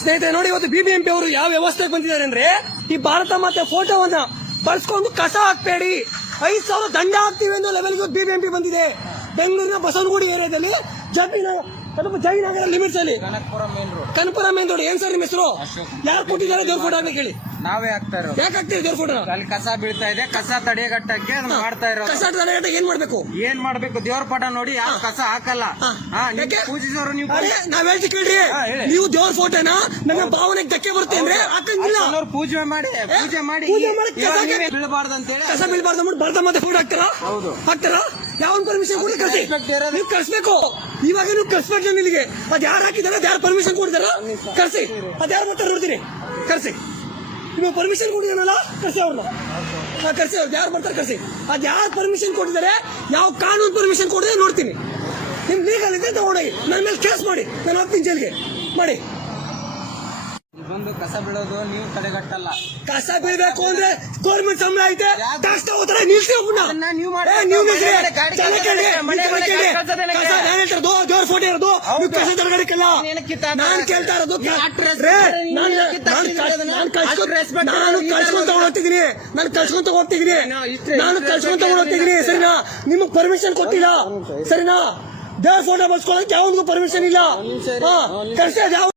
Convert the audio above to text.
ಸ್ನೇಹಿತರೆ ನೋಡಿ, ಇವತ್ತು ಬಿಬಿಎಂಪಿ ಅವರು ಯಾವ ವ್ಯವಸ್ಥೆಗೆ ಬಂದಿದ್ದಾರೆ ಅಂದ್ರೆ, ಈ ಭಾರತ ಮಾತೆ ಫೋಟೋವನ್ನ ಬಳಸ್ಕೊಂಡು ಕಸ ಹಾಕ್ಬೇಡಿ, 5,000 ದಂಡ ಹಾಕ್ತೀವಿ ಅನ್ನೋ ಲೆವೆಲ್ಗೆ ಬಿಬಿಎಂಪಿ ಬಂದಿದೆ. ಬೆಂಗಳೂರಿನ ಬಸವನಗುಡಿ ಏರಿಯಾದಲ್ಲಿ ಜಯನಗರ ಲಿಮಿಟ್ಸ್ ಅಲ್ಲಿ ಕನಕಪುರ ಮೇನ್ ರೋಡ್. ಏನ್ ಸರ್ ನಿಮ್ಮ ಹೆಸರು? ಯಾರು ಕೊಟ್ಟಿದ್ದಾರೆ ದೇವ್ರ ಫೋಟೋ ಅಂತ ಕೇಳಿ? ನಾವೇ ಆಗ್ತಾ ಇರೋದು. ಯಾಕೆ ಹಾಕ್ತೀವಿ ದೇವ್ರ ಫೋಟೋ? ಅಲ್ಲಿ ಕಸ ಬೀಳ್ತಾ ಇದೆ, ಕಸ ತಡೆಗಟ್ಟಕ್ಕೆ ಮಾಡ್ತಾ ಇರೋದು. ಕಸ ತಡೆಗಟ್ಟಕ್ಕೆ ಏನ್ ಮಾಡ್ಬೇಕು? ದೇವ್ರ ಪಟ ನೋಡಿ ಯಾರು ಕಸ ಹಾಕಲ್ಲ. ಪೂಜಿಸೋರು ನೀವು. ನಾವ್ ಹೇಳ್ತಿ ಕೇಳ್ರಿ, ನೀವು ದೇವ್ರ ಫೋಟೋನ ನಮ್ಮ ಭಾವನೆಗೆ ಧಕ್ಕೆ ಬರುತ್ತೆ ಅಂದ್ರೆ ಹಾಕಂಗಿಲ್ಲ. ಪೂಜೆ ಮಾಡಿ ಬೀಳಬಾರ್ದು ಅಂತ ಹೇಳಿ, ಕಸ ಬೀಳಬಾರ್ದು ಅಂದ್ಬಿಟ್ಟು ಭಾರತ ಮಾತೆ ಫೋಟೋ ಹಾಕ್ತಾರ? ಹಾಕ್ತಾರ? ಯಾವ ಪರ್ಮಿಷನ್ ಕೊಡಿ ಕಳಿಸಿ. ನೀವು ಕಳಿಸ್ಬೇಕು. ಇವಾಗ ನೀವು ಕಳಿಸ್ಬೇಕು ಇಲ್ಲಿಗೆ. ಅದ್ ಯಾರು ಹಾಕಿದಾರೆ, ಅದ್ ಯಾರು ಪರ್ಮಿಷನ್ ಕೊಡ್ತಾರ? ಕರ್ಸಿ. ಅದ್ ಯಾರು ಬರ್ತಾರೆ ನೋಡ್ತೀನಿ, ಕರ್ಸಿ. ನೀವು ಪರ್ಮಿಷನ್ ಕೊಟ್ಟಿದ್ದಾನಲ್ಲ, ಕರ್ಸಿ ಅವ್ರನ್ನ. ಕರ್ಸಿ, ಅವ್ರು ಯಾರು ಬರ್ತಾರೆ ಕರ್ಸಿ. ಅದ್ ಯಾರು ಪರ್ಮಿಷನ್ ಕೊಟ್ಟಿದ್ದಾರೆ, ಯಾವ ಕಾನೂನು ಪರ್ಮಿಷನ್ ಕೊಟ್ಟಿದೆ ನೋಡ್ತೀನಿ. ನಿಮ್ ಲೀಗಲ್ ಇದೆ ತಗೊಂಡೋಗಿ ನನ್ನ ಮೇಲೆ ಕೇಸ್ ಮಾಡಿ, ನಾನು ಹೋಗ್ತೀನಿ ಜೈಲ್ಗೆ ಮಾಡಿ. ಬಂದು ಕಸ ಬೀಳೋದು ನೀವು ತಡೆಗಟ್ಟಲ್ಲ. ಕಸ ಬೀಳ್ಬೇಕು ಅಂದ್ರೆ ಗೌರ್ಮೆಂಟ್ ಸಂಬಳ ಐತೆ, ಟ್ಯಾಕ್ಸ್ ತಗೋತಾರೆ. ನಿಲ್ಸಿ ದೇವ್ರ ಫೋಟೋ ಇರೋದು ಕಸ ತಡೆಗಟ್ಟಲ್ಲ. ನಾನು ಕೇಳ್ತಾ ಇರೋದು, ನಾನು ಕಳ್ಸ್ಕೊಂತ ಹೋಗ್ತಿದ್ದೀನಿ, ಸರಿನಾ? ನಿಮಗ್ ಪರ್ಮಿಷನ್ ಕೊಟ್ಟಿಲ್ಲ, ಸರಿನಾ? ದೇವ್ರ ಫೋಟೋ ಬಳಸ್ಕೊಳಕ್ಕೆ ಯಾವನಿಗೂ ಪರ್ಮಿಷನ್ ಇಲ್ಲ. ಕಳ್ಸಿ.